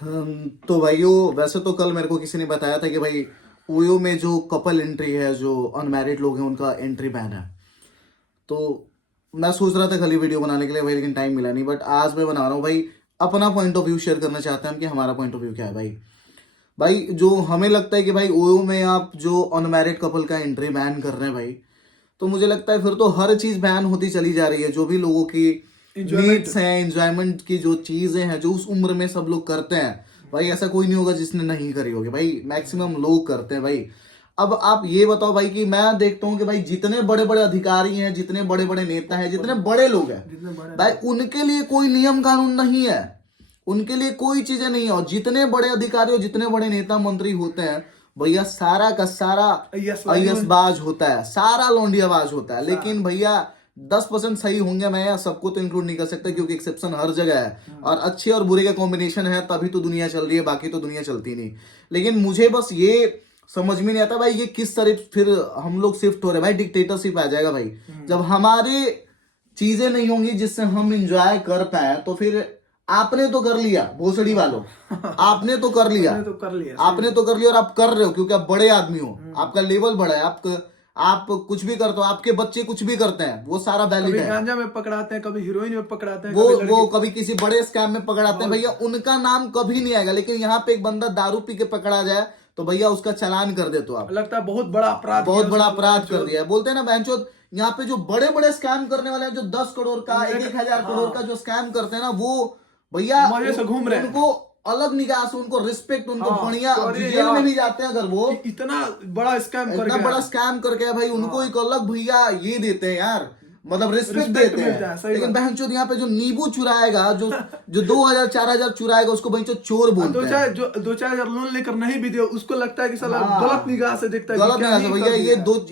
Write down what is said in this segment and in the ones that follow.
तो भाइयों, वैसे तो कल मेरे को किसी ने बताया था कि भाई ओयो में जो कपल एंट्री है, जो अनमैरिड लोग हैं उनका एंट्री बैन है। तो मैं सोच रहा था कल ही वीडियो बनाने के लिए भाई, लेकिन टाइम मिला नहीं। बट आज मैं बना रहा हूँ भाई, अपना पॉइंट ऑफ व्यू शेयर करना चाहते हैं हम कि हमारा पॉइंट ऑफ व्यू क्या है भाई। भाई जो हमें लगता है कि भाई ओयो में आप जो अनमैरिड कपल का एंट्री बैन कर रहे हैं भाई, तो मुझे लगता है फिर तो हर चीज बैन होती चली जा रही है। जो भी लोगों की नीड्स हैं, एंजॉयमेंट की जो चीजें हैं, जो उस उम्र में सब लोग करते हैं भाई, ऐसा कोई नहीं होगा जिसने नहीं करी होगी भाई, मैक्सिमम लोग करते हैं भाई। अब आप ये बताओ भाई कि मैं देखता हूँ कि भाई जितने बड़े बड़े अधिकारी हैं, जितने बड़े बड़े नेता हैं, जितने बड़े लोग हैं भाई, उनके लिए कोई नियम कानून नहीं है, उनके लिए कोई चीजें नहीं है। और जितने बड़े अधिकारी और जितने बड़े नेता मंत्री होते हैं भैया, सारा का सारा अय्यसबाज होता है, सारा लौंडियाबाज होता है। लेकिन भैया 10% सही होंगे, मैं सबको तो इंक्लूड नहीं कर सकता क्योंकि एक्सेप्शन हर जगह है, और अच्छे और बुरे का कॉम्बिनेशन है तभी तो दुनिया चल रही है, बाकी तो दुनिया चलती नहीं। लेकिन मुझे बस ये समझ में नहीं आता भाई, ये किस तरह फिर हम लोग शिफ्ट हो रहे हैं भाई, डिक्टेटरशिप आ जाएगा भाई। जब हमारे चीजें नहीं होंगी जिससे हम इंजॉय कर पाए, तो फिर आपने तो कर लिया भोसड़ी वालों, आपने तो कर लिया, आपने तो कर लिया और आप कर रहे हो क्योंकि आप बड़े आदमी हो, आपका लेवल बड़ा है, आप कुछ भी करते हो, आपके बच्चे कुछ भी करते हैं, वो सारा वैलिड है। गांजा में पकड़ाते हैं, कभी हीरोइन में पकड़ाते हैं, वो कभी किसी बड़े स्कैम में पकड़ाते हैं भैया, उनका नाम कभी नहीं आएगा। लेकिन यहाँ पे एक बंदा दारू पी के पकड़ा जाए तो भैया उसका चालान कर दे, तो आप लगता है बहुत बड़ा अपराध, बहुत बड़ा अपराध कर दिया। बोलते हैं ना बहनचोद, यहाँ पे जो बड़े बड़े स्कैम करने वाले हैं, जो 10 करोड़ का 1,000 करोड़ का जो स्कैम करते हैं ना, वो भैया मजे से घूम रहे हैं, उनको अलग निगाह से, उनको रिस्पेक्ट, उनको बढ़िया, जेल में भी जाते हैं अगर वो इतना बड़ा स्कैम इतना बड़ा स्कैम करके भाई, उनको एक अलग भैया ये देते हैं यार, मतलब रिस्पेक्ट देते हैं। लेकिन बहनचोद यहाँ पे जो नींबू चुराएगा, जो 2,000 4,000 चुराएगा, उसको बहनचोद चोर बोलते हैं। जो 2-4 हजार लोन लेकर नहीं भी दिया, उसको लगता है कि साला गलत निगाह से देखता है, गलत निगाह से भैया,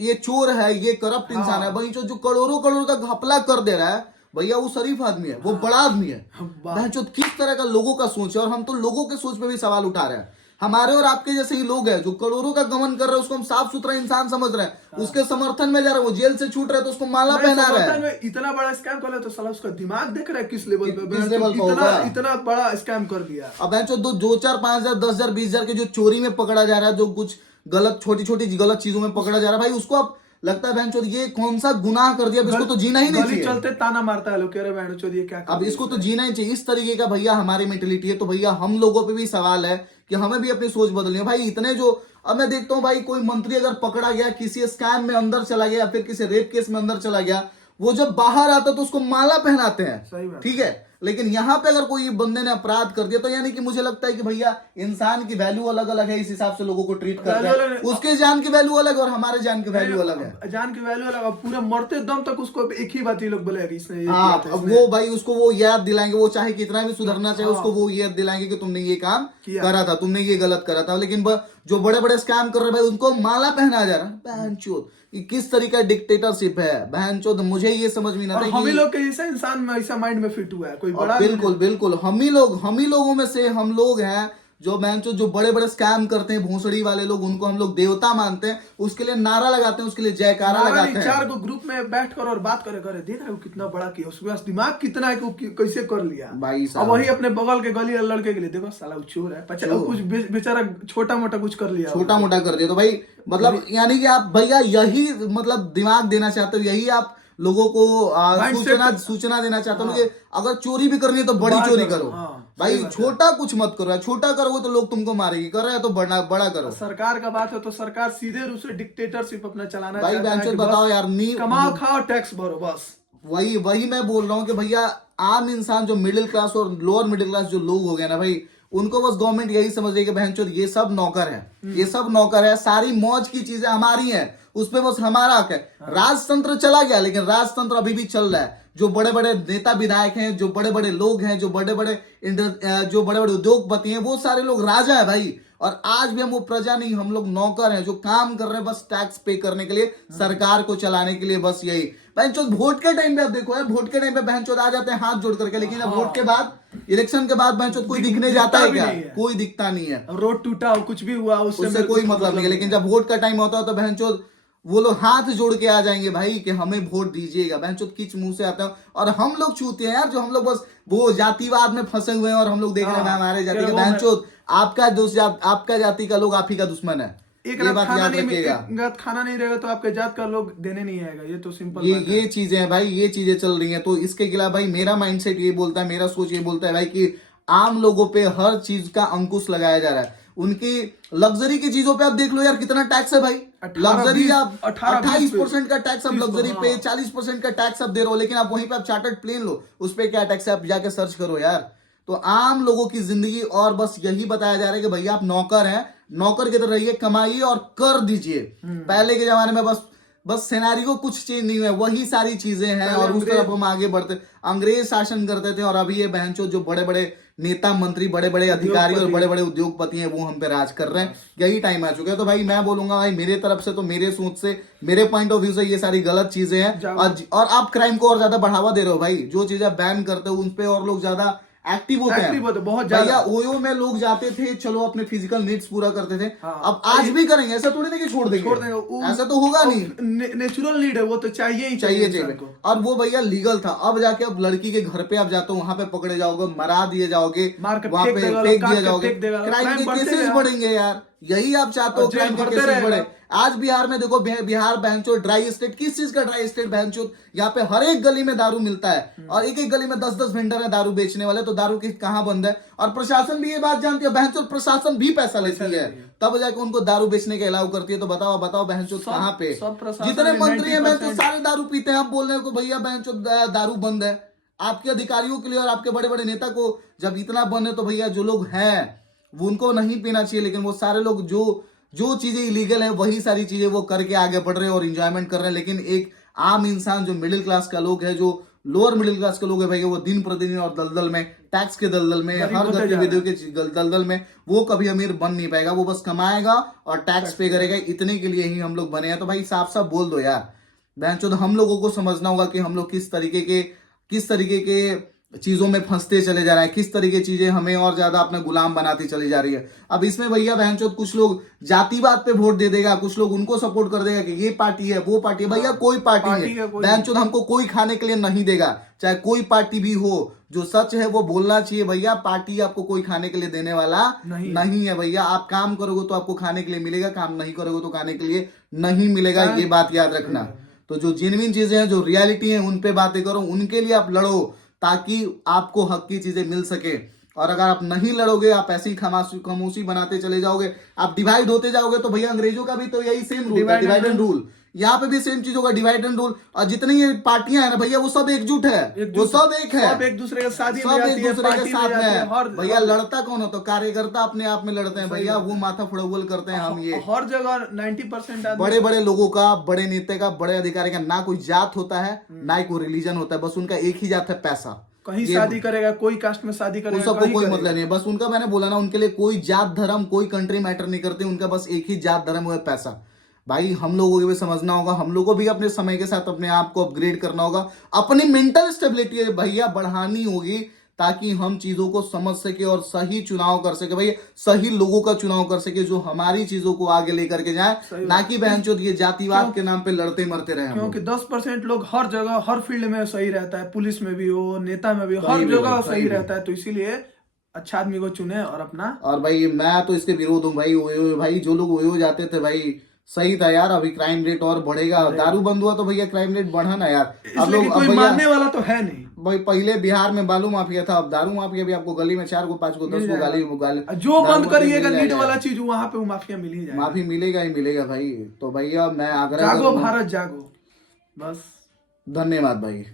ये चोर है, ये करप्ट इंसान है। बहनचोद जो करोड़ों करोड़ का घपला कर दे रहा है भैया, वो शरीफ आदमी है, वो बड़ा आदमी है। बहनचोद किस तरह का लोगों का सोच है, और हम तो लोगों के सोच पे भी सवाल उठा रहे हैं। हमारे और आपके जैसे ही लोग हैं जो करोड़ों का गमन कर रहे हैं, उसको हम साफ सुथरा इंसान समझ रहे हैं, उसके समर्थन में जा रहे हैं, वो जेल से छूट रहे हैं तो उसको माला पहना रहे हैं। इतना बड़ा स्कैम कर लिया तो साला उसका दिमाग देख रहा है किस लेवल पे, इतना बड़ा स्कैम कर दिया। अब बहनचोद 2-4 5,000 10,000 20,000 के जो चोरी में पकड़ा जा रहा है, जो कुछ गलत छोटी छोटी गलत चीजों में पकड़ा जा रहा है भाई, उसको अब लगता है बहनचोद ये कौन सा गुनाह कर दिया, अब इसको तो जीना ही नहीं चाहिए। चलते ताना मारता है लोग, कह रहे बहनचोद ये क्या, अब इसको तो जीना ही चाहिए। इस तरीके का भैया हमारी मेंटेलिटी है। तो भैया हम लोगों पे भी सवाल है कि हमें भी अपनी सोच बदलनी है भाई। इतने जो अब मैं देखता हूँ भाई, कोई मंत्री अगर पकड़ा गया, किसी स्कैम में अंदर चला गया, फिर किसी रेप केस में अंदर चला गया, वो जब बाहर आता तो उसको माला पहनाते हैं, ठीक है। लेकिन यहाँ पे अगर कोई बंदे ने अपराध कर दिया, तो यानी कि मुझे लगता है कि भैया इंसान की वैल्यू अलग अलग है, इस हिसाब से लोगों को ट्रीट करते हैं। उसके जान की वैल्यू अलग और हमारे जान की वैल्यू अलग है, जान की वैल्यू अलग। पूरे मरते दम तक उसको एक ही बात ये लोग बोलेगा, इसने हाँ, वो भाई उसको वो याद दिलाएंगे, वो चाहे कितना भी सुधरना चाहे, उसको वो याद दिलाएंगे कि तुमने ये काम करा था, तुमने ये गलत करा था। लेकिन जो बड़े बड़े स्कैम कर रहे भाई, उनको माला पहना जा रहा है। बहनचोद ये किस तरीका डिक्टेटरशिप है बहनचोद, मुझे ये समझ में नहीं आता। हम ही लोग के जैसा इंसान में ऐसा माइंड में फिट हुआ है कोई बड़ा, बिल्कुल बिल्कुल हम ही लोगों में से हम लोग हैं जो बहनचोद जो बड़े बड़े स्कैम करते हैं, भोसड़ी वाले लोग, उनको हम लोग देवता मानते हैं, उसके लिए नारा लगाते हैं, उसके लिए जयकारा लगाते हैं। 4 को ग्रुप में बैठ कर और बात करे देख रहे हो कितना बड़ा किया, उसके पास दिमाग कितना है कि कैसे कर लिया भाई साहब। अब वही अपने बगल के गली लड़के के लिए देखो साला चोर है, कुछ बेचारा छोटा मोटा कुछ कर लिया, छोटा मोटा कर दिया। तो भाई मतलब यानी कि आप भैया यही मतलब दिमाग देना चाहते हो, यही आप लोगों को सूचना देना चाहता हूँ कि अगर चोरी भी करनी है तो बड़ी चोरी करो भाई, छोटा कुछ मत करो। छोटा करोगे तो लोग तुमको मारेगी, कर रहे हैं तो बड़ा करो। सरकार का बात है तो सरकार सीधे रूप से डिक्टेटरशिप अपना चलाना भाई बहनचोद बताओ यार, कमाओ खाओ टैक्स भरो बस। वही मैं बोल रहा हूँ कि भैया आम इंसान जो मिडिल क्लास और लोअर मिडिल क्लास जो लोग हो गए ना भाई, उनको बस गवर्नमेंट यही समझ रही है कि बहनचोद ये सब नौकर है, ये सब नौकर है, सारी मौज की चीजें हमारी हैं, उस पे बस हमारा हक है। राजतंत्र चला गया लेकिन राजतंत्र अभी भी चल रहा है। जो बड़े बड़े नेता विधायक हैं, जो बड़े बड़े लोग हैं, जो बड़े बड़े उद्योगपति हैं, वो सारे लोग राजा है भाई। और आज भी हम वो प्रजा नहीं, हम लोग नौकर हैं जो काम कर रहे हैं बस टैक्स पे करने के लिए, सरकार को चलाने के लिए, बस यही। बहनचोद वोट के टाइम पे आप देखो यार, वोट के टाइम पे बहनचोद आ जाते हैं हाथ जोड़ करके, लेकिन अब वोट के बाद, इलेक्शन के बाद बहनचोद कोई दिखने जाता है क्या? कोई दिखता नहीं है। रोड टूटा हो, कुछ भी हुआ, उससे कोई मतलब नहीं है। लेकिन जब वोट का टाइम होता है तो बहनचोद वो लोग हाथ जोड़ के आ जाएंगे भाई कि हमें वोट दीजिएगा। बहनचोद किच मुंह से आता है। और हम लोग छूते हैं यार, जो हम लोग बस वो जातिवाद में फंसे हुए हैं और हम लोग देख रहे हैं हमारे जाति का। बहनचोद आपका दोस्त, आपका जाति का लोग आप ही का दुश्मन है। एक ये रात बात खाना याद नहीं रखिएगा। एक रात खाना नहीं रहेगा तो आपके जात का लोग देने नहीं आएगा, ये तो सिंपल बात है। ये चीजें हैं भाई, ये चीजें चल रही हैं। तो इसके खिलाफ भाई मेरा माइंडसेट ये बोलता है, मेरा सोच ये बोलता है भाई कि आम लोगों पे हर चीज का अंकुश लगाया जा रहा है। उनकी लग्जरी की चीजों पे आप देख लो यार कितना टैक्स है भाई। 18, लग्जरी 20, आप 28% का टैक्स आप 30 लग्जरी पे, हाँ। 40% का टैक्स आप दे रहे हो, लेकिन आप वहीं पे आप चार्टर्ड प्लेन लो, उस पर क्या टैक्स है आप जाके सर्च करो यार। तो आम लोगों की जिंदगी, और बस यही बताया जा रहा है कि भैया आप नौकर हैं, नौकर की तरह रहिए, कमाइए और कर दीजिए। पहले के जमाने में बस सिनेरियो कुछ चेंज नहीं हुआ, वही सारी चीजें हैं और उस तरफ हम आगे बढ़ते। अंग्रेज शासन करते थे और अभी ये बहनचोद जो बड़े बड़े नेता मंत्री, बड़े बड़े अधिकारी और बड़े बड़े उद्योगपति हैं वो हम पे राज कर रहे हैं। यही टाइम आ चुका है। तो भाई मैं बोलूंगा भाई मेरे तरफ से, तो मेरे सोच से, मेरे पॉइंट ऑफ व्यू से ये सारी गलत चीजें हैं। और आप क्राइम को और ज्यादा बढ़ावा दे रहे हो भाई। जो चीजें बैन करते हो उन पे और लोग ज्यादा एक्टिव होते हैं। बहुत भैया ओयो में लोग जाते थे, चलो अपने फिजिकल नीड्स पूरा करते थे। हाँ। अब आज भी करेंगे, ऐसा थोड़ी नहीं कि छोड़ देंगे, ऐसा तो होगा नहीं। नेचुरल नीड है वो, तो चाहिए ही चाहिए। और वो भैया लीगल था। अब जाके अब लड़की के घर पे आप जाते हो, वहां पे पकड़े जाओगे, मरा दिए जाओगे, वहां पे फेंक दिए जाओगे, क्राइम के केसेस बढ़ेंगे यार। यही आप चाहते हो, क्राइम के केसेस बढ़े। आज बिहार में देखो, बिहार बहनचोद ड्राई स्टेट, किस चीज का ड्राई स्टेट बहनचोद? यहाँ पे हर एक गली में दारू मिलता है और एक एक गली में 10-10 वेंडर है दारू बेचने वाले। तो दारू की कहाँ बंद है? और प्रशासन भी ये बात जानती है, बहनचोद प्रशासन भी पैसा लेती है तब जाके उनको दारू बेचने के अलाउ करती है। तो बताओ बहनचोद कहाँ पे? जितने मंत्री हैं बहनचोद सारे दारू पीते हैं। आप बोल रहे हो भैया बहनचोद दारू बंद है। आपके अधिकारियों के लिए और आपके बड़े बड़े नेता को जब इतना बंद है तो भैया जो लोग हैं वो उनको नहीं पीना चाहिए, लेकिन वो सारे लोग जो चीजें इलीगल है वही सारी चीजें वो करके आगे बढ़ रहे हैं और एंजॉयमेंट कर रहे हैं। लेकिन एक आम इंसान जो मिडिल क्लास का लोग है, जो लोअर मिडिल क्लास के लोग है भैया, वो दिन प्रतिदिन और दलदल में, टैक्स के दलदल में, हर गतिविधियों के दलदल में, वो कभी अमीर बन नहीं पाएगा। वो बस कमाएगा और टैक्स पे करेगा। इतने के लिए ही हम लोग बने हैं। तो भाई साफ साफ बोल दो यार बहनचोद, हम लोगों को समझना होगा कि हम लोग किस तरीके के चीजों में फंसते चले जा रहे हैं, किस तरीके चीजें हमें और ज्यादा अपना गुलाम बनाती चली जा रही है। अब इसमें भैया बहनचोद कुछ लोग जातिवाद पे वोट दे देगा, कुछ लोग उनको सपोर्ट कर देगा कि ये पार्टी है वो पार्टी है। भैया कोई पार्टी नहीं, बहनचोद हमको कोई खाने के लिए नहीं देगा, चाहे कोई पार्टी भी हो। जो सच है वो बोलना चाहिए भैया। पार्टी आपको कोई खाने के लिए देने वाला नहीं है भैया। आप काम करोगे तो आपको खाने के लिए मिलेगा, काम नहीं करोगे तो खाने के लिए नहीं मिलेगा। ये बात याद रखना। तो जो जेन्युइन चीजें हैं, जो रियलिटी है, उन पे बातें करो, उनके लिए आप लड़ो ताकि आपको हक की चीजें मिल सके। और अगर आप नहीं लड़ोगे, आप ऐसी खामोशी बनाते चले जाओगे, आप डिवाइड होते जाओगे, तो भैया अंग्रेजों का भी तो यही सेम रूल है, डिवाइड एंड रूल। यहाँ पे भी सेम चीज होगा, डिवाइड एंड रूल। और जितनी ये पार्टियां हैं ना भैया, वो सब एकजुट है, वो सब एक है, सब एक दूसरे के साथ में है भैया। लड़ता कौन हो? तो कार्यकर्ता अपने आप में लड़ते हैं भैया, वो माथा फुड़ौल करते हैं। हम ये हर जगह 90% बड़े बड़े लोगों का, बड़े नेता का, बड़े अधिकारी का ना कोई जात होता है ना ही कोई रिलीजन होता है। बस उनका एक ही जात है, पैसा। कहीं शादी करेगा, कोई कास्ट में शादी करेगा, सबको कोई मतलब नहीं है। बस उनका, मैंने बोला ना, उनके लिए कोई जात धर्म, कोई कंट्री मैटर नहीं करते। उनका बस एक ही जात धर्म, वो है पैसा। भाई हम लोगों को भी समझना होगा, हम लोगों को भी अपने समय के साथ अपने आप को अपग्रेड करना होगा, अपनी मेंटल स्टेबिलिटी भैया बढ़ानी होगी, ताकि हम चीजों को समझ सके और सही चुनाव कर सके भैया, सही लोगों का चुनाव कर सके जो हमारी चीजों को आगे लेकर के जाए, ना कि बहनचोद ये जातिवाद के नाम पे लड़ते मरते रहे। क्योंकि 10% लोग हर जगह, हर फील्ड में सही रहता है, पुलिस में भी हो, नेता में भी, हर जगह सही रहता है। तो इसीलिए अच्छा आदमी को चुने और अपना। और भाई मैं तो इसके विरोध हूँ भाई जो लोग ओयो जाते थे भाई, सही था यार। अभी क्राइम रेट और बढ़ेगा, दारू बंद हुआ तो भैया क्राइम रेट बढ़ा ना यार। अब लोग कोई मानने वाला तो है नहीं भाई। पहले बिहार में बालू माफिया था, अब दारू माफिया भी। आपको गली में 4 को 5 को 10 को गाली जो बंद करिएगा नीट वाला चीज, वहां पे वो माफिया मिल ही जाएगा, माफी मिलेगा ही मिलेगा भाई। तो भैया मैं आग्रह, जागो भारत जागो। बस धन्यवाद भाई।